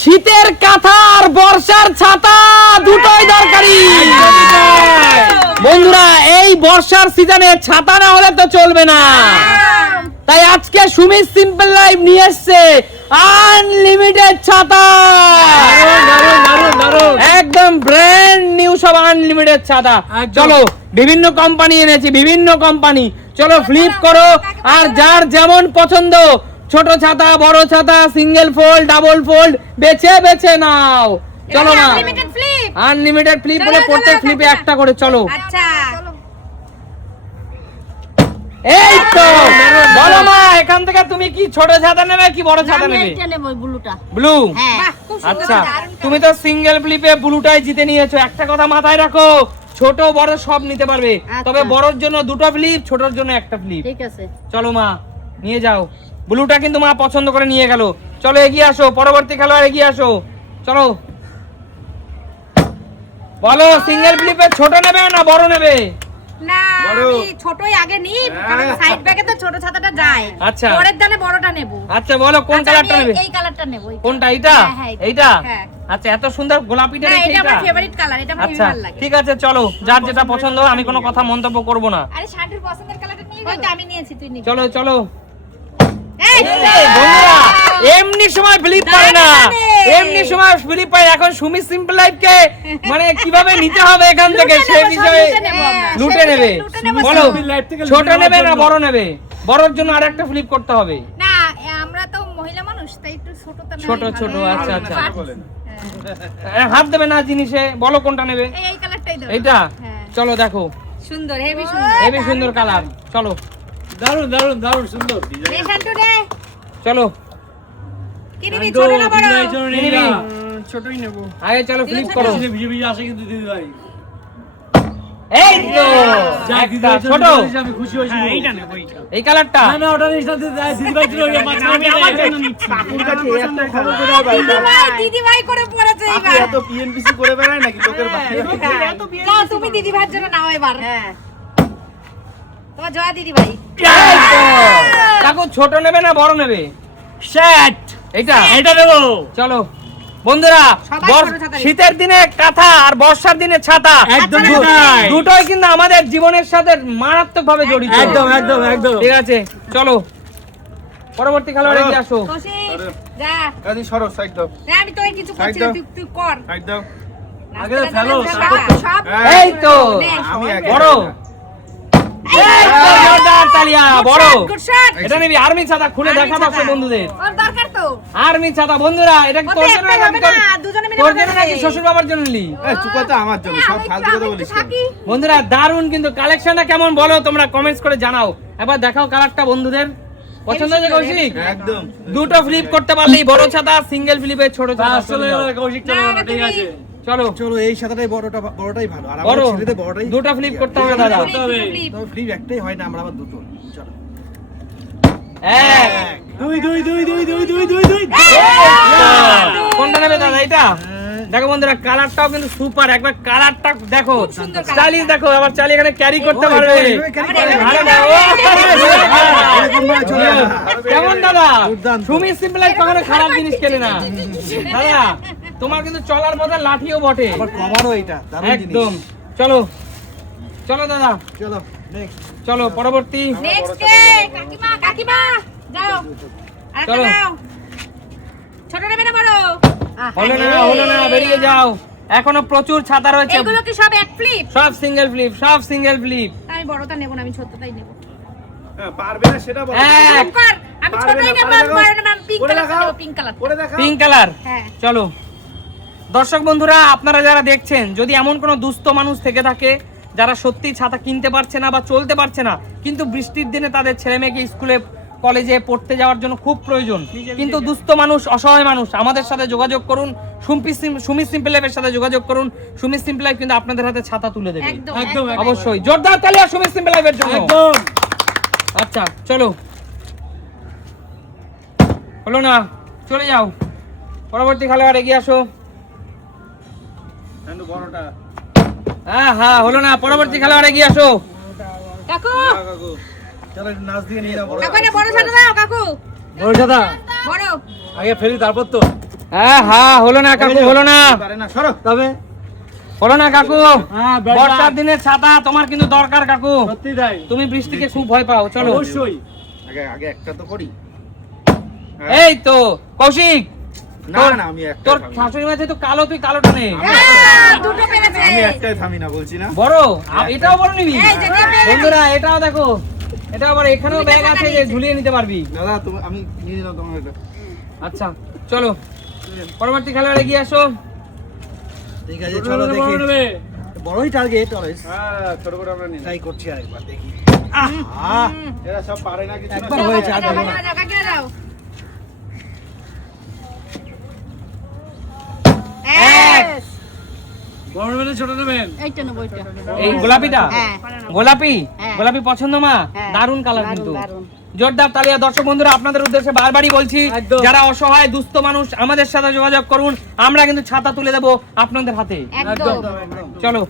শীতের কাঁথা আর বর্ষার ছাতা দুটোই দরকারি। বন্ধুরা এই বর্ষার সিজনে ছাতা না হলে তো চলবে না, তাই আজকে সুমিত সিম্পল লাইফ নিয়ে এসেছে আনলিমিটেড ছাতা। একদম ব্র্যান্ড নিউ সব আনলিমিটেড ছাতা। চলো বিভিন্ন কোম্পানি এনেছি, বিভিন্ন কোম্পানি, চলো ফ্লিপ করো আর যার যেমন পছন্দ, ছোট ছাতা, বড় ছাতা, সিঙ্গেল ফোল্ড, ডাবল ফোল্ড, বেছে বেছে নাও। চলো না, আনলিমিটেড ফ্লিপ বলে প্রত্যেক ফ্লিপে একটা করে। চলো আচ্ছা এই তো বলো মা, এখান থেকে তুমি কি ছোট ছাতা নেবে কি বড় ছাতা নেবে? এটা নেব ব্লুটা। ব্লু? হ্যাঁ আচ্ছা, তুমি তো সিঙ্গেল ফ্লিপে ব্লুটাই জিতে নিয়েছো। একটা কথা মাথায় রাখো, ছোট বড় সব নিতে পারবে, তবে বড়র জন্য দুটো ফ্লিপ, ছোটর জন্য একটা ফ্লিপ। ঠিক আছে চলো মা, নিয়ে যাও। ব্লুটা কিন্তু মা পছন্দ করে নিয়ে গেল। চলো এগিয়ে আসো, পরবর্তী খেলোয়াড় এগিয়ে আসো। চলো বলো, সিঙ্গেল ফ্লিপে ছোট নেবে না বড় নেবে? না আমি ছোটই আগে নিই, কারণ সাইড ব্যাগে তো ছোট ছাতাটা যায়। আচ্ছা, পরের দানে বড়টা নেব। আচ্ছা বলো কোন কালারটা নেবে? এই কালারটা নেব। কোনটা? এইটা? এইটা? হ্যাঁ। আচ্ছা, এত সুন্দর গোলাপিটা রেখে এটা আমার ফেভারিট কালার, এটা আমার আচ্ছা ভালো লাগে। ঠিক আছে, চলো যার যেটা পছন্দ, আমি কোনো কথা মন্তব্য করব না। আরে শান্তির পছন্দের কালারটা নিয়ে গেল। ওইটা আমি নিয়েছি, তুই নিবি। চলো চলো। এই বন্ধুরা এমনি সময় ফ্লিপ পায় না, এমনি সময় ফ্লিপ পায়। এখন সুমিত সিম্পল লাইফ কে মানে কিভাবে নিতে হবে এখান থেকে সেই বিষয়ে লুটে নেবে। বলো ছোট নেবে না বড় নেবে? বড়র জন্য আরেকটা ফ্লিপ করতে হবে। না আমরা তো মহিলা মানুষ, তাই একটু ছোটটা নেব। ছোট ছোট, আচ্ছা আচ্ছা। হাত দেবে না জিনিসে। বলো কোনটা নেবে? এই কালারটাই দাও। এইটা? হ্যাঁ। চলো দেখো, সুন্দর, হেভি সুন্দর, হেভি সুন্দর কালার। চলো দারুন দারুন দারুন সুন্দর। শান্তু রে চলো। কি নিবি, ছোট না বড়? ছোটই নেব। আগে চলো ফ্লিপ করো। ভিজে ভিজে আসে কিন্তু দিদি ভাই। এই তো একটা ছোট, আমি খুশি হয়েছি। এইটা নেব, এইটা। এই কালারটা। না না ওটা নিস না দিদি ভাই, তুই ওই মাঝখানে আমার জন্য নিচ্ছি। কাকুর কাছে এত খবর করে দিদি ভাই করে পড়েছে কাকু এবার। এত পিএনপিসি করে বেড়ায় নাকি লোকের বাড়ি? যাও তুমি দিদি ভাইয়ের জন্য নাও এবার। হ্যাঁ তোমার জয়া দিদি ভাই। এই তো। কাকু ছোট নেবে না বড় নেবে? শার্ট এইটা? এটা দেব। চলো বন্ধুরা, সবাই ছোট ছাতা শীতের দিনে কাঁথা আর বর্ষার দিনে ছাতা, একদম দু- তাই। দুটোই কিন্তু আমাদের জীবনের সাথে মারাত্মক ভাবে জড়িত। একদম একদম একদম। ঠিক আছে, চলো পরবর্তী খেলোয়াড় এগিয়ে আসো। কৌশিক যা। কাদি সরো সাইড দাও, না আমি তোই কিছু করছি না, তুই কর। সাইড দাও। আগে ফেলো, সব এই তো আমি আগে বড়। এই তো, জোরদার তালিয়া। বড় গুড শট। এটা নিবি আর্মি ছাতা। খুলে আর্মি দেখা ছাতা। পাচ্ছে বন্ধুদের ওর দরকার তো। আর্মি ছাতা। বন্ধুরা এটা কি ওতে তোর জন্য একটাই নাকি হবে না, দুজনে মিলে তোর বানাবে। জন্য নাকি শ্বশুর বাবার জন্য নিলি? এই চুকাতে আমার জন্য সব ফালতু কথা বলিস কেন? থাকি। বন্ধুরা দারুন, কিন্তু কালেকশনটা কেমন বলো তোমরা কমেন্টস করে জানাও। এবার দেখাও কালারটা বন্ধুদের পছন্দ হয়েছে কৌশিক? একদম দুটো ফ্লিপ করতে পারলেই বড় ছাতা, সিঙ্গেল ফ্লিপে ছোট ছাতা। আসলে কৌশিক চলে না, গেল, ঠিক তুমি- আছে। চলো চলো এই সাদাটাই বড়টাই ভালো আর বড় আমার ছেলেদের বড়টাই দুটো ফ্লিপ করতে হবে দাদা। Flip, flip. তবে ফ্রি একটাই হয় না, আমরা আবার দুটো। চলো এক। দুই দুই দুই দুই দুই দুই দুই দুই। কোনটা নেবে দাদা? এটা দেখো বন্ধুরা, কালারটাও কিন্তু সুপার। একবার কালারটা দেখো, স্টাইলিশ দেখো। আবার চালিয়ে এখানে ক্যারি করতে পারবে। আরে না, ও, কেমন দাদা? সুমিত সিম্পল লাইফ কখনো খারাপ জিনিস কেনে না দাদা। তোমার কিন্তু চলার পথে লাঠিও বটে। আবার কভারও এটা দারুণ জিনিস। একদম। চলো চলো দাদা, চলো নেক্সট চলো পরবর্তী। নেক্সট কে কাকিমা, কাকিমা যাও। আরেকটা চলো। নাও। ছোট নেবে না বড়? হলো না, বেরিয়ে যাও। এখনো প্রচুর ছাতা রয়েছে। এগুলো কি সব এক ফ্লিপ? সব সিঙ্গেল ফ্লিপ, সব সিঙ্গেল ফ্লিপ। আমি বড়টা নেব না, আমি ছোটটাই নেব। পারবে না সেটা বলো। এক। কর, আমি পারবে ছোটই না, নেব, পারবে না। আমি বড় নেব, পিঙ্ক করে কালার দেখাও। নেব, পিঙ্ক কালার। করে দেখা পিঙ্ক কালার। হ্যাঁ। চলো দর্শক বন্ধুরা, আপনারা যারা দেখছেন, যদি এমন কোনো দুস্থ মানুষ থেকে থাকে যারা সত্যি ছাতা কিনতে পারছে না বা চলতে পারছে না, কিন্তু বৃষ্টির দিনে তাদের ছেলে মেয়েকে স্কুলে কলেজে পড়তে যাওয়ার জন্য খুব প্রয়োজন, কিন্তু দুস্থ মানুষ, অসহায় মানুষ, আমাদের সাথে যোগাযোগ করুন। সুমিত সিম্পল লাইফের সাথে যোগাযোগ করুন। সুমিত সিম্পল লাইফ কিন্তু আপনাদের হাতে ছাতা তুলে দেবে। একদম একদম, একদম। অবশ্যই জোরদার তালিয়া সুমিত সিম্পল লাইফের জন্য। একদম। আচ্ছা চলো, হলো না, চলে যাও। পরবর্তী খেলোয়াড় এগিয়ে আসো। কিন্তু বড়টা হ্যাঁ হলো না, পরবর্তী খেলোয়াড় এগিয়ে আসো। কাকু, কাকু চলো একটু নাচ দিয়ে নিয়ে নাও বড়। কাকু না বড় ছাতা দাও কাকু। বড় দাদা বড়। আগে ফেলি তারপর তো। হ্যাঁ হলো না কাকু, হলো না, পারে না, সরো। তবে হলো না কাকু। হ্যাঁ, ব্যাট বর্ষার ব্যাট। দিনের ছাতা তোমার কিন্তু দরকার কাকু। সত্যি তাই, তুমি বৃষ্টিকে খুব ভয় পাও। চলো অবশ্যই। আগে আগে একটা তো করি। এই তো কৌশিক, না না, আমি একটা তোর থামি না। শাশুড়ি মা যেহেতু কালো, তুই কালোটা নে। দুটো পেরেছে। আমি একটাই থামি না বলছি না। বড় এটাও বড় নিবি? এই যে দিয়ে পেরে- বন্ধুরা এটাও দেখো, এটাও আবার এখানেও ব্যাগ আছে যে ঝুলিয়ে নিতে পারবি। দাদা তুমি, আমি নিয়ে নিলাম তোমার এটা। আচ্ছা চলো পরবর্তী খেলোয়াড় এগিয়ে আসো। ঠিক আছে, ছোট চলো নেবে, দেখি। বড় নেবে। বড়ই টার্গেট অলওয়েজ। হ্যাঁ ছোট করে আমরা নিই ট্রাই করছি আরেকবার দেখি। হুম। এরা সব পারে না কিছু না। একবার হয়েছে, আর যাও, দেবো না। কাকিমা যাও, কাকিমা যাও। এক। Yes! বড় নেবেন না ছোট নেবেন? এইটা নেবো, এইটা। এই গোলাপিটা, হ্যাঁ। গোলাপি, হ্যাঁ। গোলাপি পছন্দ মা? হ্যাঁ। দারুন কালার দারুণ, কিন্তু। দারুণ। জোরদার তালিয়া। দর্শক বন্ধুরা আপনাদের উদ্দেশ্যে বারবারই বলছি, একদম। যারা অসহায় দুস্থ মানুষ আমাদের সাথে যোগাযোগ করুন, আমরা কিন্তু ছাতা তুলে দেবো আপনাদের হাতে। একদম। চলো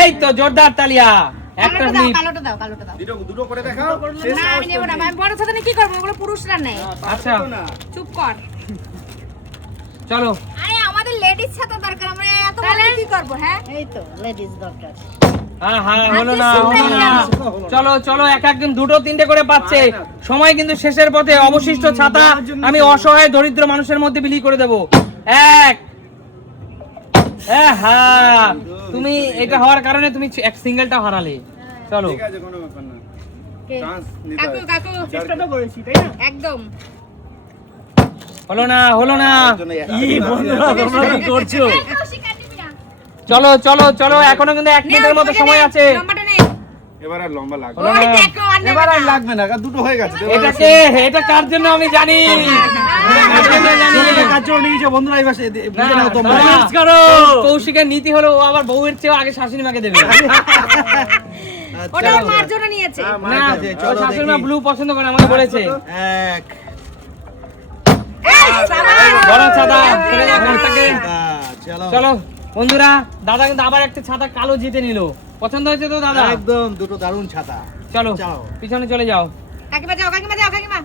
এই তো জোরদার তালিয়া। একটা কালোটা দাও, স্লিপ। কালোটা দাও, কালোটা দাও। দুটো দুটো করে দেখাও। শেষ না, আমি নেবো না। আমি বড় ছাতা নিয়ে কি করবো? ওগুলো পুরুষরা নেয়। আচ্ছা না। চুপ কর। চলো আরে আমাদের লেডিস ছাতা দরকার, আমরা এত তাহলে বড় কি করব? হ্যাঁ এই তো লেডিস দরকার। হ্যাঁ হলো না, হলো না। চলো চলো এক একজন দুটো তিনটে করে পাচ্ছে। সময় কিন্তু শেষের পথে। অবশিষ্ট ছাতা আমি অসহায় দরিদ্র মানুষের মধ্যে বিলি করে দেব। এক। হ্যাঁ তুমি এটা হওয়ার কারণে তুমি এক সিঙ্গেলটা হারালে। চলো ঠিক আছে, কোনো ব্যাপার না। কে? চান্স নিতে কাকু, হয়। কাকু। চেষ্টাটা করেছি, তাই না? একদম। হলো না, হলো না। জন্য একটা ই বন্ধুরা, তোমরা কি করছো? শিকার দিবি না। চলো চলো চলো এখনো কিন্তু 1 মিনিটের মতো সময় আছে। লম্বাটা নে। এবার আর লম্বা লাগবে হলো ওই না। দেখো, আর নেবে এবার আর না। লাগবে না, কারণ দুটো হয়ে গেছে। এটা কে? এটা কার জন্য আমি জানি। এটা কার জন্য জানি। কাজ চলে নিয়েছে বন্ধুরা, এই পাশে বুঝে নাও তোমরা। না। Dance করো। কৌশিকের নীতি হলো ও আবার বউয়ের চেয়েও আগে শাশুড়ি মাকে দেবে। ওটা ওর মার জন্য নিয়েছে। না আছে, ও চলো শাশুড়ি মা দেখি। ব্লু পছন্দ করে আমাকে বলেছে। এক। এই, সাবাস। বড় ছাতা ছেড়ে দাও ঘরটাকে। চলো চলো বন্ধুরা দাদা কিন্তু আবার একটা ছাতা কালো জিতে নিল। পছন্দ হয়েছে তো দাদা? একদম দুটো দারুণ ছাতা। চলো যাও। পিছনে চলে যাও। কাকিমা যাও, কাকিমা যাও, কাকিমা।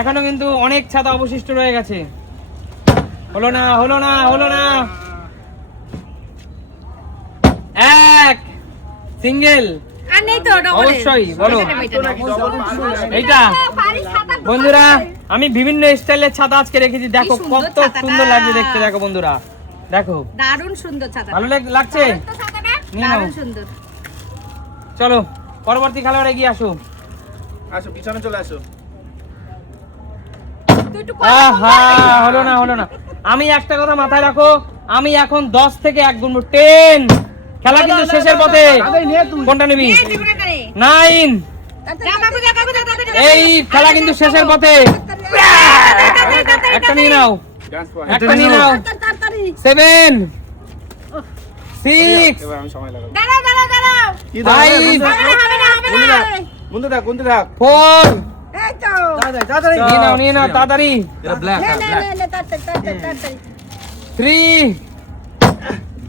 এখনো কিন্তু অনেক ছাতা অবশিষ্ট রয়ে গেছে। হলো না, হলো না, হলো না। এক সিঙ্গেল। আর নেই তো ডবল। অবশ্যই, বলো। এইটা ভারী ছাতা বন্ধুরা আমি বিভিন্ন স্টাইলের ছাতা আজকে রেখেছি। দেখো কি সুন্দর কত ছাতাটা। সুন্দর লাগছে দেখতে। দেখো বন্ধুরা দেখো, দারুণ সুন্দর ছাতা। ভালো লাগছে? তো ছাতাটা নিয়ে নাও। দারুণ সুন্দর। চলো পরবর্তী খেলোয়াড় এগিয়ে আসো। আসো পিছনে চলে আসো। তুই একটু আহা হলো না, হলো না। আমি একটা কথা মাথায় রাখো, আমি এখন 10 থেকে 1 গুনবো। 10। খেলা কিন্তু শেষের পথে। কোনটা নিবি? এই ত্রিগুণা করে। 9। যাও কাকু, যাও কাকু, যাও তাড়াতাড়ি। এই খেলা কিন্তু শেষের পথে। একটা নিয়ে নাও, ডান্স পয়েন্ট। একটা নিয়ে নাও। 7 6 এবার আমি সময় লাগাবো। দাঁড়াও, দাঁড়াও, দাঁড়াও। কি দারুণ, ভাই। হবে না, হবে না, হবে না। বন্ধু থাক, বন্ধু থাক। 4 এই তো। তাড়াতাড়ি নিয়ে নাও তাড়াতাড়ি। এটা ব্ল্যাক, নে, ব্ল্যাক। নে, নে, তাড়াতাড়ি, তাড়াতাড়ি, তাড়াতাড়ি। 3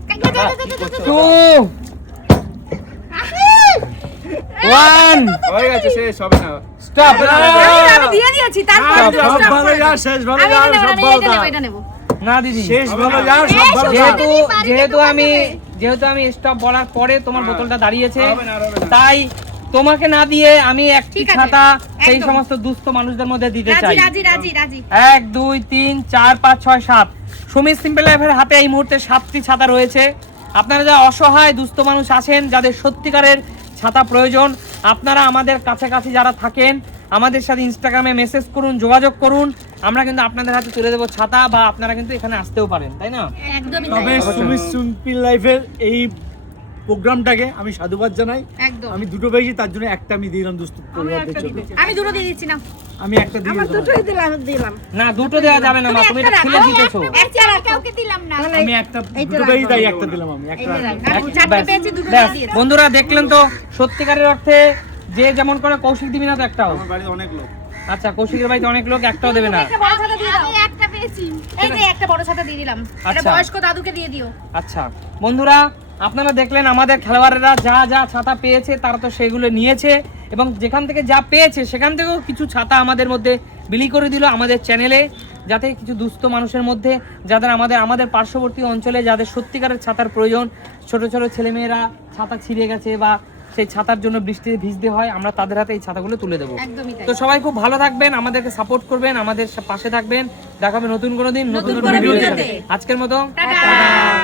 কাকিমা, যাও, যাও, যাও, যাও, যাও। 2 1 হয়ে গেছে, শেষ হবে না। স্টপ। আমি দিয়ে দিয়েছি, তারপর সব তো সব stop ভালো করে। যার, শেষ ভালো আমি যার, এটা নেবো, সব আমি ভালো এটা নেবো, যার। এটা নেবো। না দিদি, শেষ ভালো যার, সব ভালো যার। যেহেতু আমি স্টপ বলার পরে তোমার বোতলটা দাঁড়িয়েছে, হবে না, আর হবে না। তাই তোমাকে না দিয়ে আমি একটি ঠিক আছে, ছাতা সেই একদম। সমস্ত দুস্থ মানুষদের মধ্যে দিতে রাজি, চাই। রাজি, রাজি, রাজি। 1 2 3 4 5 6 7 সুমিত সিম্পল লাইফের হাতে এই মুহূর্তে 7টি ছাতা রয়েছে। আপনারা যারা অসহায় দুস্থ মানুষ আছেন, যাদের সত্যিকারের ছাতা প্রয়োজন, আপনারা আমাদের কাছাকাছি যারা থাকেন আমাদের সাথে ইনস্টাগ্রামে মেসেজ করুন, যোগাযোগ করুন। আমরা কিন্তু আপনাদের হাতে তুলে দেবো ছাতা, বা আপনারা কিন্তু এখানে আসতেও পারেন, তাই না? একদমই তবে তাই। সুমিত সিম্পল লাইফের এই প্রোগ্রামটাকে আমি সাধুবাদ জানাই। একদম। আমি দুটো পেয়েছি, তার জন্য একটা আমি দিলাম দুস্থ পরিবারদের জন্য। আমি দুটো দিয়ে দিচ্ছি না। আমি একটা দিয়ে আমার দিলাম। দুটোই দিলাম। না দুটো দেওয়া যাবে না মা, তুমি এটা ছিলে জিতেছো। আর কাউকে দিলাম না। আমি একটা দুটো পেয়েছি, তাই একটা দিলাম আমি। একটা আমি চারটে ব্যাস, পেয়েছি, দুটো ব্যাস। দিয়ে দিয়েছি। বন্ধুরা দেখলেন তো, সত্যিকারের অর্থে যে যেমন করে কৌশিক দিবি না তো একটাও? আমার বাড়িতে অনেক লোক। আচ্ছা কৌশিকের বাড়িতে অনেক লোক, একটাও দেবে না। একটা বড় ছাতা দিয়ে দাও। আমি একটা পেয়েছি। এই যে একটা বড় ছাতা দিয়ে দিলাম। এটা আচ্ছা। বয়স্ক দাদুকে দিয়ে দিও। আচ্ছা বন্ধুরা আপনারা দেখলেন আমাদের খেলোয়াড়েরা যা যা ছাতা পেয়েছে তারা তো সেগুলো নিয়েছে, এবং যেখান থেকে যা পেয়েছে সেখান থেকেও কিছু ছাতা আমাদের মধ্যে বিলি করে দিল আমাদের চ্যানেলে, যাতে কিছু দুস্থ মানুষের মধ্যে যাদের আমাদের পার্শ্ববর্তী অঞ্চলে যাদের সত্যিকারের ছাতার প্রয়োজন, ছোট ছোট ছেলেমেয়েরা ছাতা ছিঁড়ে গেছে বা সেই ছাতার জন্য বৃষ্টিতে ভিজতে হয়, আমরা তাদের হাতে এই ছাতাগুলো তুলে দেবো। একদমই তাই। তো সবাই খুব ভালো থাকবেন, আমাদেরকে সাপোর্ট করবেন, আমাদের পাশে থাকবেন। দেখাবে নতুন কোনো দিন নতুন নতুন কোনো কোনো ভিডিওর ভিডিওতে। সাথে। আজকের মতো টাটা। টাটা।